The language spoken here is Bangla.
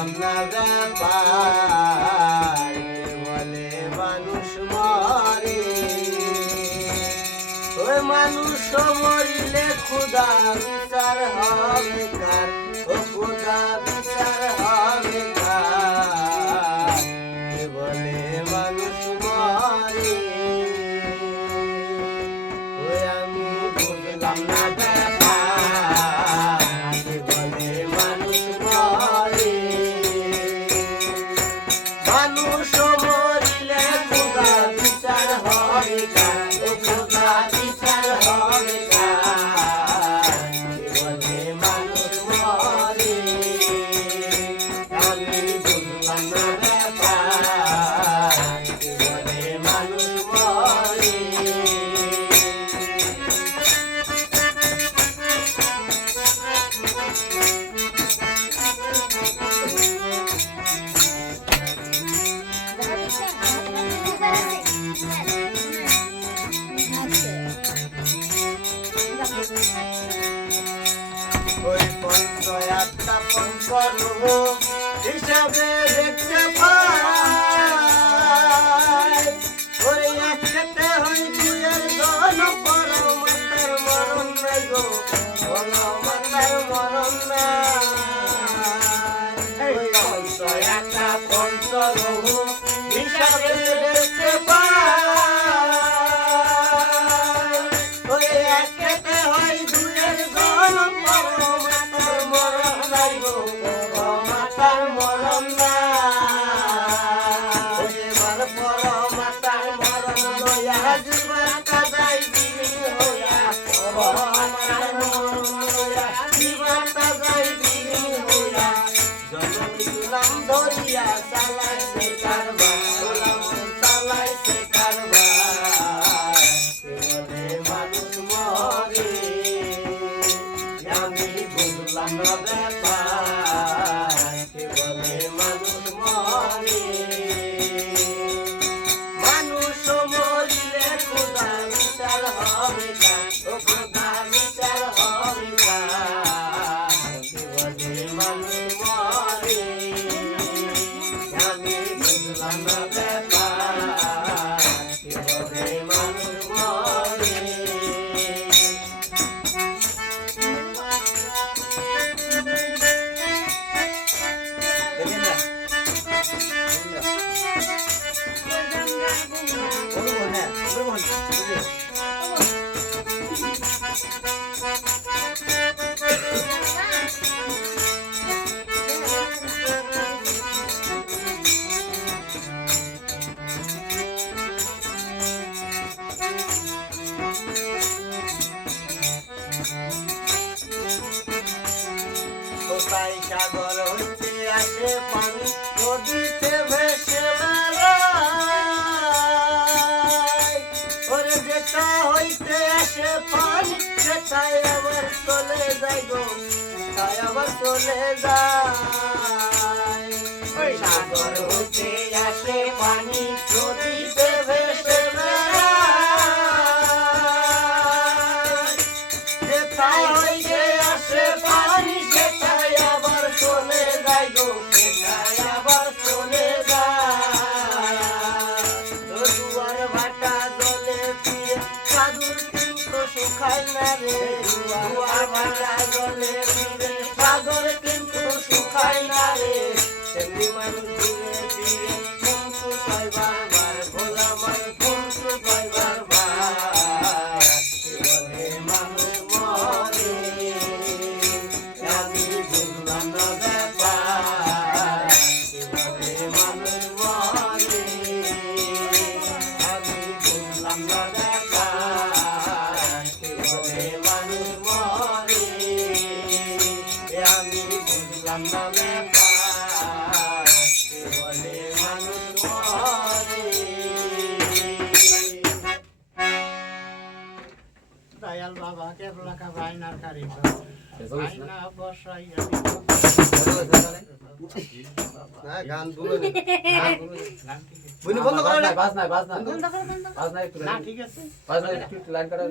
বুঝলাম না ব্যাপার বলে মানুষ মরে ওই মানুষ মরিলে খুদা বিচার হবে কার ও খুদা বিচার হবে কার বলে মানুষ মরে ওই আমি বুঝলাম না ওই পঞ্চয়াত্রা পঞ্চরূপ হিসাবে দেখতে পাই ওই একসাথে হই দুয়ের দল পরমাত্মার মরণ নাই গো পরমাত্মার মরণ নাই ওই পঞ্চয়াত্রা পঞ্চরূপ হিসাবে দেখতে পাই ওই একসাথে হই দুয়ের দল পরমাত্মার মরণ নাই গো পরমাত্মার মরণ নাই এবার পরমাত্মার মরণ লইয়া জীবন কাজাই দিবি হইয়া পরমাত্মার মরণ লইয়া জীবন কাজাই দিবি হইয়া জনম গুলাম ধরিয়া চালাইছে কারবার গোলাম চালাইছে কারবার বলে মানুষ মরে আমি বুঝলাম না ব্যাপার বলে মানুষ মরে মানুষ মরিলে খোদা বিচার হবে কার ও খোদা বিচার হবে কার বলে মানুষ মরে আমি বুঝলাম না ব্যাপার বলে মানুষ মরে কোথায় সাগর হইতে আসে পানি নদীতে ভেসে বেড়ায় ওরে যেটা হইতে আসে পানি সেটাই আবার চলে যায় গো সেটাই আবার চলে যায় সাগর হইতে আসে পানি নদীতে ভেসে বেড়ায় যেটাই হইতে আসে পানি সেটাই আবার চলে যায় গো সেটাই আবার চলে যায় দুয়ার ভাটা জলে ফিরে সাধুর কিন্তু শুকায় না রে দুয়ার ভাটা জলে ফিরে সাগর কিন্তু শুকায় না রে সেমনি মানুষ ঘুরে ফিরে কিন্তু কয় বারবার ভোলা আমার কিন্তু কয় বারবার বলে মানুষ মরে আমি বুঝলাম না ব্যাপার বলে মানুষ মরে আমি বুঝলাম না ব্যাপার বলে মানুষ মরে আমি বুঝলাম না ব্যাপার বলে মানুষ মরে দয়াল বাবা কেবলা কা ভাইনার কারিগর ভাইনা বসাই না গান বলো বন্ধ করো না বাজ না একটু না ঠিক আছে বাজ না একটু লাইন করো